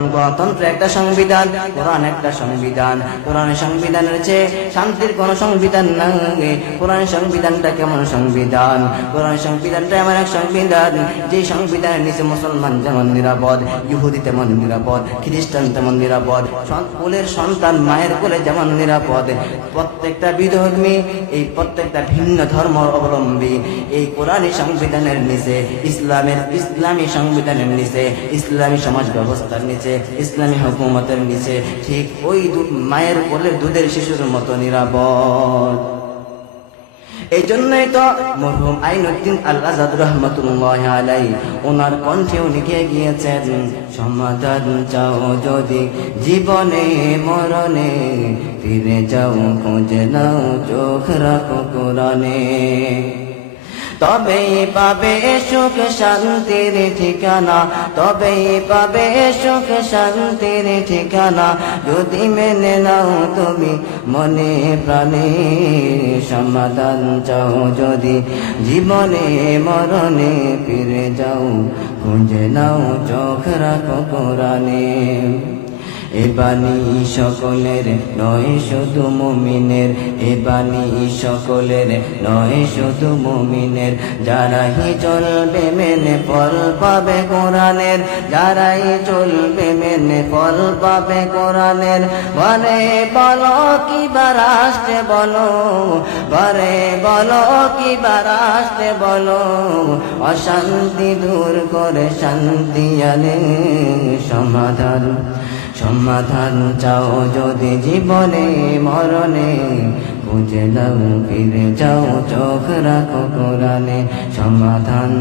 গণতন্ত্র একটা সংবিধান, কোরআন একটা সংবিধান। কোরআনের সংবিধানের চেয়ে শান্তির কোন সংবিধান নাই। কোরআনের সংবিধানটা কেমন সংবিধান? কোরআনের সংবিধানটা এমন এক সংবিধান যে সংবিধানের নিচে মুসলমান যেমন নিরাপদ, ইহুদি তেমন নিরাপদ, খ্রিস্টান তেমন নিরাপদ, কোলের সন্তান মায়ের কোলে যেমন নিরাপদ। প্রত্যেকটা বিধর্মী, প্রত্যেকটা ভিন্ন ধর্ম অবলম্বী এই কোরআনী সংবিধানের নিচে, ইসলামী সংবিধানের নিচে, ইসলামী সমাজ ব্যবস্থার নিচে, ইসলামী হুকুমতের নিচে ঠিক ওই মায়ের কোলের দুধের শিশুর মতো নিরাপদ। এই জন্যই তো মরহুম আইনুদ্দিন আল আজাদ রহমতুল্লাহ আলাইহি ওনার কণ্ঠেও লিখে গিয়েছেন, সমাধান চাও যদি জীবনে মরণে, ফিরে যাও খোঁজে নাও চোখ রাখো কোরআনে, তবেই পাবে সুখ শান্তির ঠিকানা, তবেই পাবে সুখ শান্তির ঠিকানা, যদি মেনে নাও তুমি মনে প্রাণে। সমাধান চাও যদি জীবনে মরণে, ফিরে যাও খুঁজে নাও চোখ রাখো কোরআনে। এ বাণী সকলের নয় শুধু মুমিনের, এ বাণী সকলের নয় শুধু মুমিনের, যারাই চলবে মেনে ফল পাবে কোরআনের, যারাই চলবে মেনে ফল পাবে কোরআনের। বলে বলো কিবার আসতে বলো, বলে বলো কিবার আসতে বলো, অশান্তি দূর করে শান্তি আনে। সমাধান চাও যদি জীবনে মরণে, খুঁজে নাও ফিরে যাও চোখ রাখো কোরআনে। সমাধান